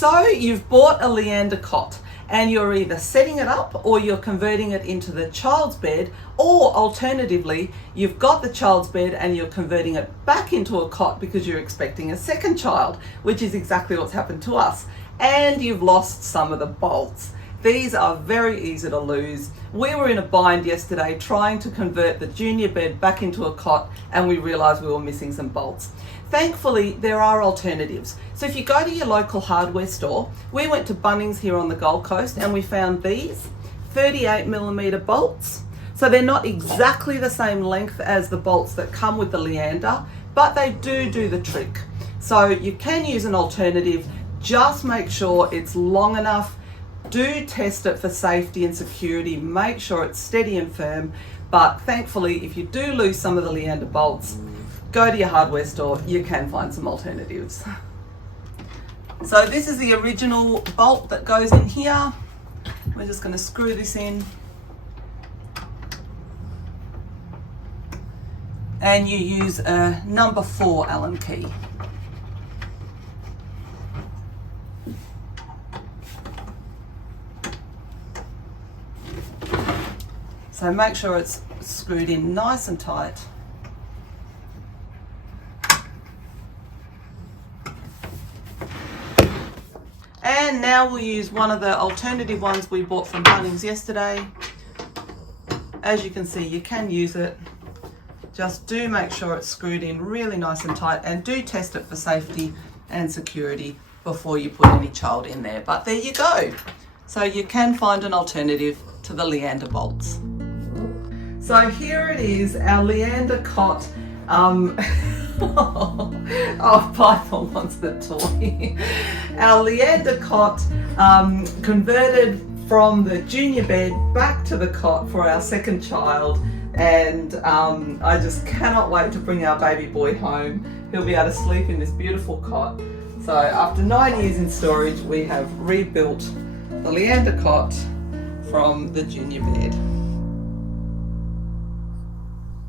So you've bought a Leander Cot and you're either setting it up or you're converting it into the child's bed, or alternatively, you've got the child's bed and you're converting it back into a cot because you're expecting a second child, which is exactly what's happened to us. And you've lost some of the bolts. These are very easy to lose. We were in a bind yesterday trying to convert the junior bed back into a cot, and we realised we were missing some bolts. Thankfully, there are alternatives. So if you go to your local hardware store, we went to Bunnings here on the Gold Coast and we found these 38mm bolts. So they're not exactly the same length as the bolts that come with the Leander, but they do the trick. So you can use an alternative, just make sure it's long enough. Do test it for safety and security, make sure it's steady and firm. But thankfully, if you do lose some of the Leander bolts, go to your hardware store, you can find some alternatives. So this is the original bolt that goes in here. We're just going to screw this in. And you use a number 4 Allen key. So make sure it's screwed in nice and tight. And now we'll use one of the alternative ones we bought from Bunnings yesterday. As you can see, you can use it. Just do make sure it's screwed in really nice and tight, and do test it for safety and security before you put any child in there. But there you go. So you can find an alternative to the Leander bolts. So here it is, our Leander Cot. Oh, Python wants the toy. Our Leander Cot converted from the junior bed back to the cot for our second child, and I just cannot wait to bring our baby boy home. He'll be able to sleep in this beautiful cot. So after 9 years in storage, we have rebuilt the Leander Cot from the junior bed.